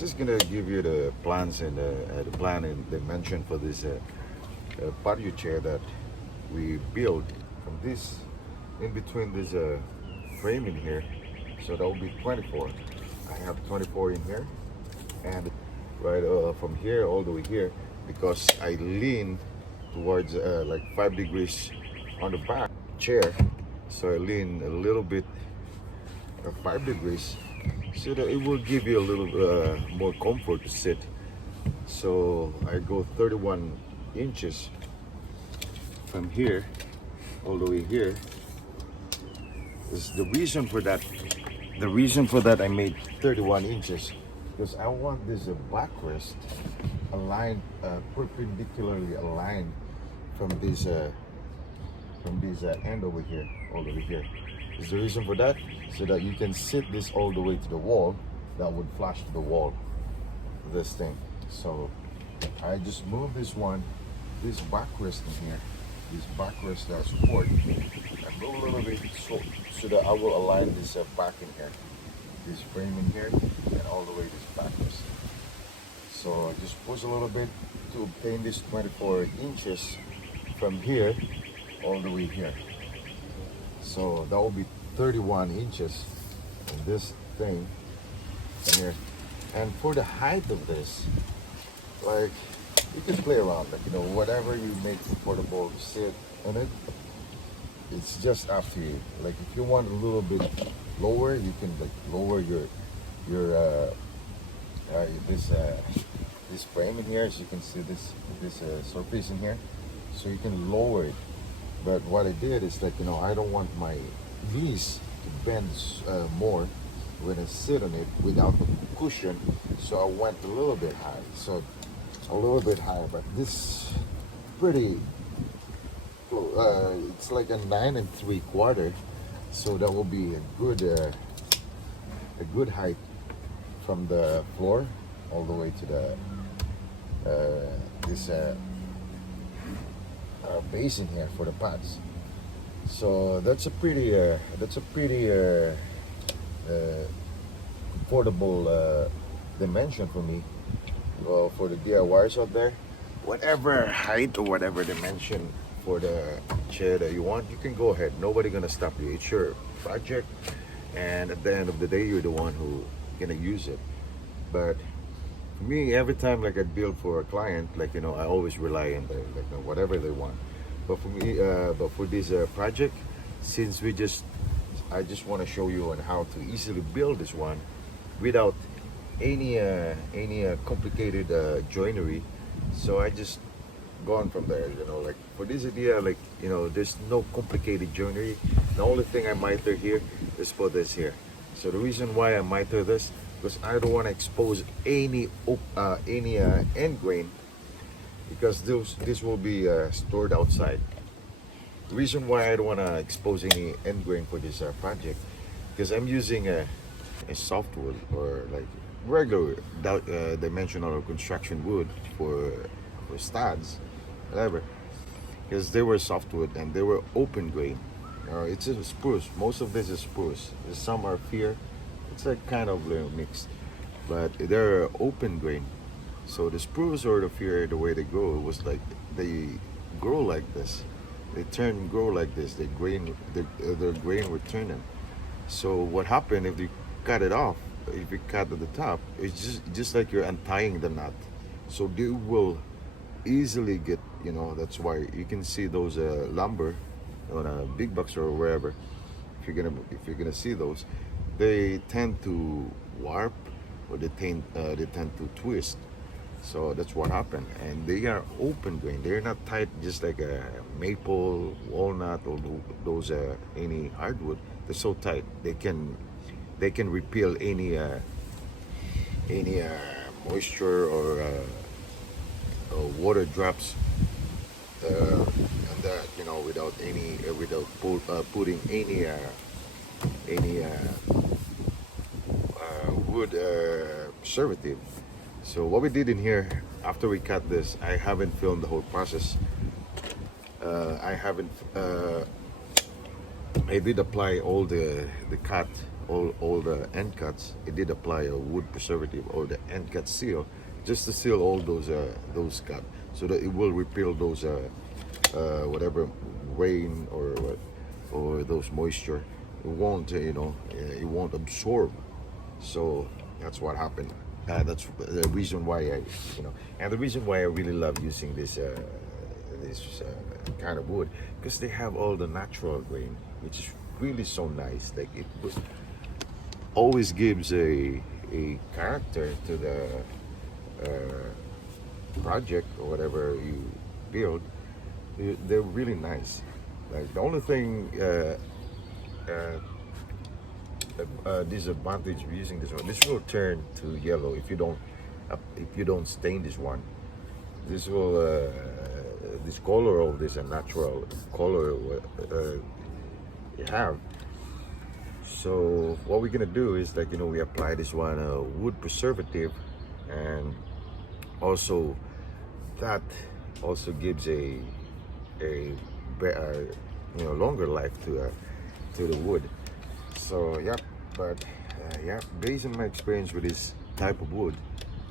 just gonna give you the plans and the plan and dimension for this patio chair that we built from this in between this frame in here. So that will be 24. I have 24 in here, and right from here all the way here, because I lean towards like 5 degrees on the back chair, so I lean a little bit 5 degrees so that it will give you a little more comfort to sit. So I go 31 inches from here all the way here. Is the reason for that. The reason for that I made 31 inches because I want this backrest aligned, perpendicularly aligned from this end over here, all the way here. Is the reason for that, so that you can sit this all the way to the wall. That would flash to the wall, this thing. So I just move this one, this backrest in here, this backrest support. I move a little bit so that I will align this back in here, this frame in here, and all the way this backrest. So I just push a little bit to obtain this 24 inches from here all the way here. So that will be 31 inches in this thing in here. And for the height of this, like, you can play around, like, whatever you make comfortable to sit in it, it's just up to you. Like, if you want a little bit lower, you can like lower your this frame in here, as you can see this surface in here, so you can lower it. But what I did is like, I don't want my knees to bend more when I sit on it without the cushion, so I went a little bit high. So a little bit higher, but this pretty it's like a 9 3/4, so that will be a good height from the floor all the way to the this base in here for the pots. So that's a pretty comfortable dimension for me. Well, for the DIYers out there, whatever height or whatever dimension for the chair that you want, you can go ahead. Nobody gonna stop you. It's your project, and at the end of the day, you're the one who gonna use it. But for me, every time like I build for a client, like I always rely on whatever they want. But for me, but for this project, since I just want to show you on how to easily build this one without any complicated joinery. So I just gone from there. Like for this idea, like there's no complicated joinery. The only thing I miter here is for this here. So the reason why I miter this, because I don't want to expose any end grain, because this will be stored outside. The reason why I don't want to expose any end grain for this project, because I'm using a softwood or like regular dimensional or construction wood for studs, whatever, because they were softwood and they were open grain. It's a spruce. Most of this is spruce. Some are fir. It's a kind of mixed, but they're open grain. So the spruce or the fir, the way they grow, it was like they grow like this. They grow like this. Their grain were turning. So what happened if you cut it off? If you cut at the top, it's just like you're untying the knot. So they will easily get. That's why you can see those lumber on a big box or wherever. If you're gonna see those, they tend to warp or they tend to twist. So that's what happened, and they are open grain. They're not tight, just like a maple, walnut, or those any hardwood. They're so tight they can repel any moisture or water drops and that without putting any wood preservative. So what we did in here, after we cut this, I haven't filmed the whole process. I did apply all the cut all the end cuts, it did apply a wood preservative or the end cut seal, just to seal all those cuts, so that it will repel those whatever rain or those moisture. It won't it won't absorb. So that's what happened. That's the reason why and the reason why I really love using this kind of wood, because they have all the natural grain, which is really so nice. Like always gives a character to the project or whatever you build. They're really nice. Like the only thing disadvantage of using this one, this will turn to yellow if you don't stain this one. This will this color of this a natural color you have. So what we're gonna do is, like, we apply this one wood preservative, and also that also gives a longer life to the wood. So yeah, but yeah, based on my experience with this type of wood,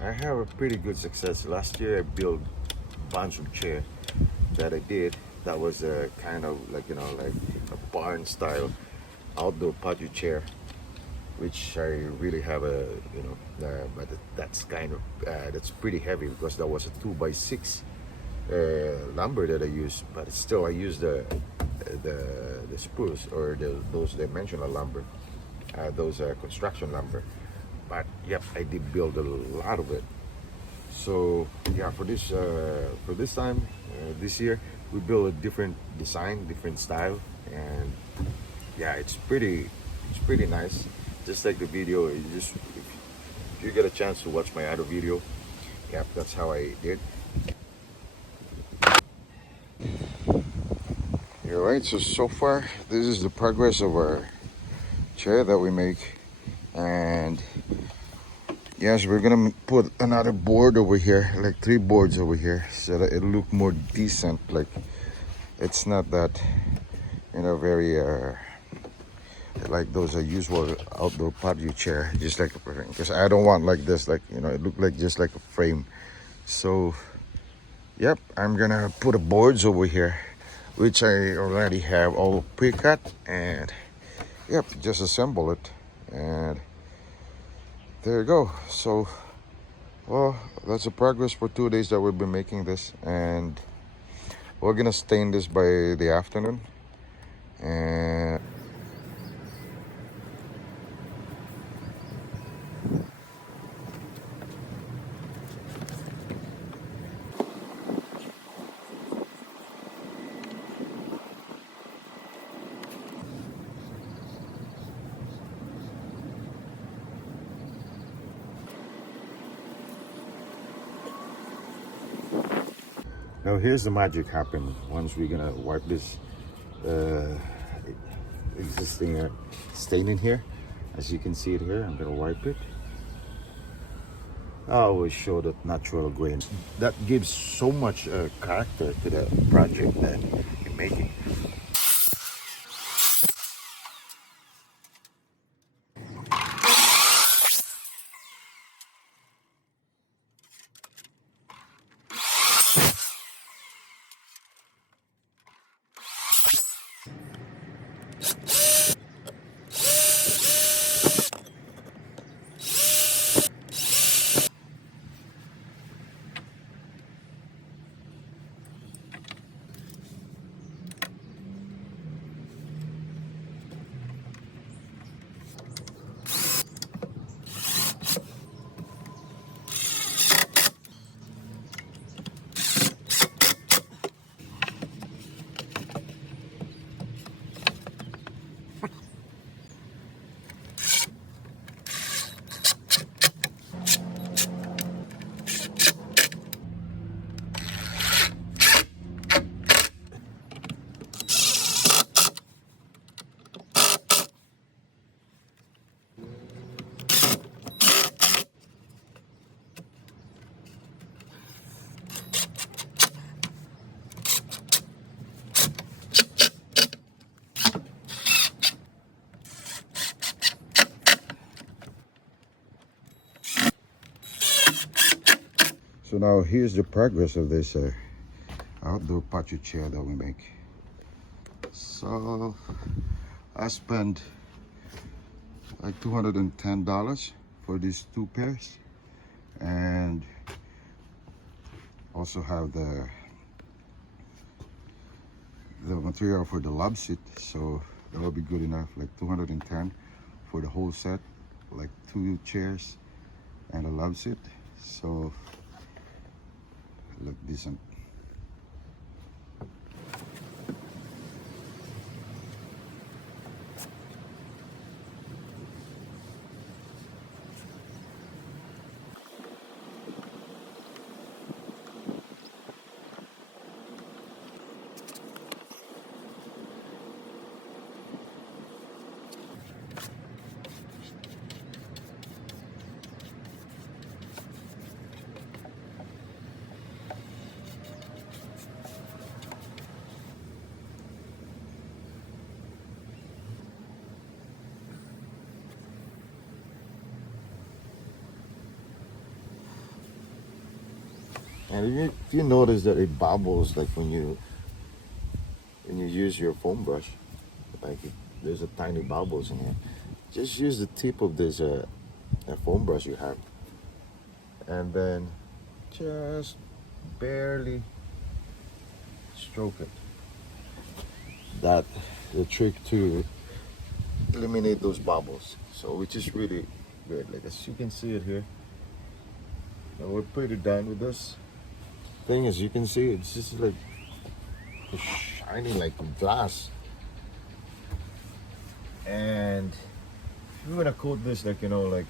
I have a pretty good success. Last year I built a bunch of chair that I did. That was a kind of like like a barn style outdoor patio chair, which I really have but that's kind of that's pretty heavy, because that was a 2x6 lumber that I used. But still, I used the spruce or those dimensional lumber, those construction lumber. But yep, I did build a lot of it. So yeah, for this time, this year, we built a different design, different style, and yeah, it's pretty nice. Just like the video, if you get a chance to watch my other video, yeah, that's how I did. All right, so far this is the progress of our chair that we make, and yes, we're gonna put another board over here, like 3 boards over here, so that it look more decent. Like, it's not that very like those are usual outdoor patio chair, just like because I don't want like this, like it look like just like a frame. So yep, I'm gonna put a boards over here, which I already have all pre-cut, and yep, just assemble it, and there you go. So well, that's the progress for 2 days that we've been making this, and we're gonna stain this by the afternoon. And now here's the magic happen once we're gonna wipe this existing stain in here. As you can see it here, I'm gonna wipe it. I always show that natural grain. That gives so much character to the project that you're making. So now here's the progress of this outdoor patio chair that we make. So I spent like $210 for these two pairs, and also have the material for the love seat, so that will be good enough, like 210 for the whole set, like 2 chairs and a love seat, so look decent. And if you notice that it bubbles, like when you use your foam brush, like there's a tiny bubbles in here, just use the tip of this foam brush you have, and then just barely stroke it. That's the trick to eliminate those bubbles. So which is really good. Like as you can see it here. Now we're pretty done with this. Thing is, you can see it's just like it's shining like glass. And if you wanna coat this, like like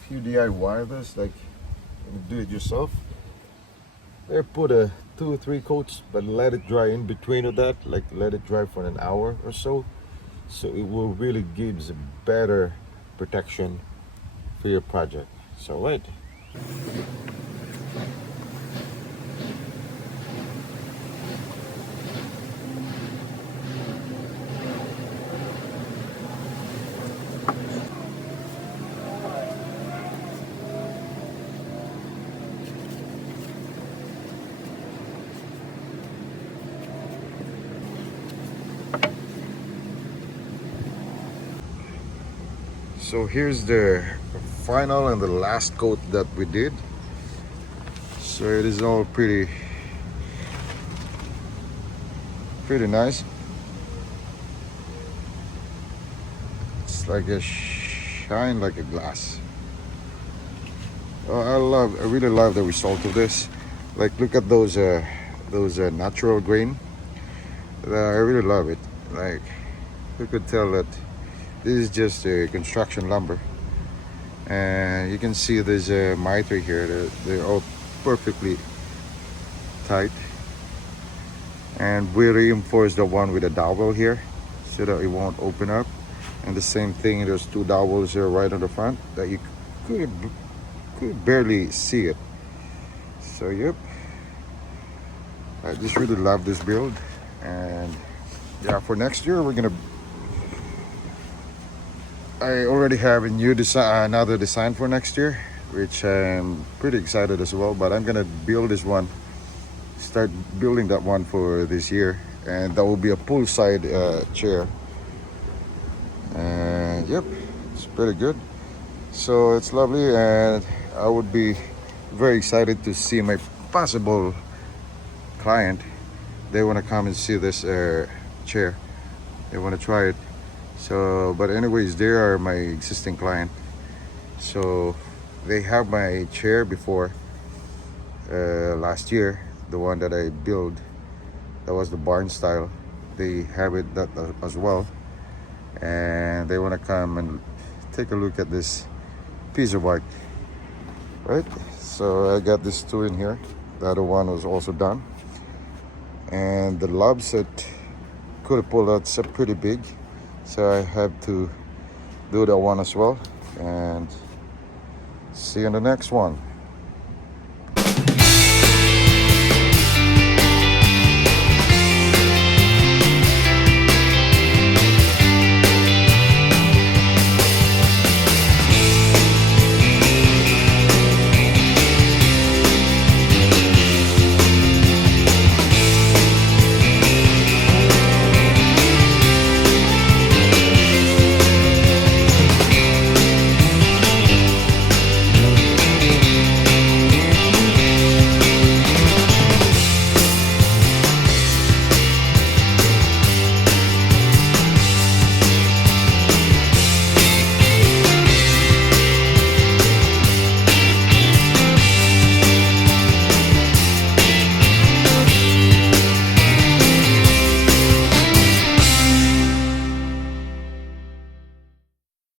if you DIY this, like do it yourself, there put a 2 or 3 coats, but let it dry in between of that, like let it dry for an hour or so it will really gives a better protection for your project. So wait. So here's the final and the last coat that we did. So it is all pretty nice. It's like a shine like a glass. Oh, I really love the result of this. Like look at those natural grain. I really love it. Like you could tell that this is just a construction lumber, and you can see there's a mitre here. They're all perfectly tight, and we reinforce the one with a dowel here so that it won't open up. And the same thing, there's 2 dowels here right on the front that you could barely see it. So yep, I just really love this build. And yeah, for next year I already have a new design, another design for next year, which I'm pretty excited as well. But I'm gonna build this one, start building that one for this year, and that will be a poolside chair. And yep, it's pretty good. So it's lovely, and I would be very excited to see my possible client. They want to come and see this chair. They want to try it. So, but anyways, they are my existing client. So they have my chair before last year, the one that I built. That was the barn style. They have it that as well, and they want to come and take a look at this piece of art, right? So I got this 2 in here. The other one was also done, and the love set could have pulled out some pretty big, so I have to do that one as well. And see you in the next one.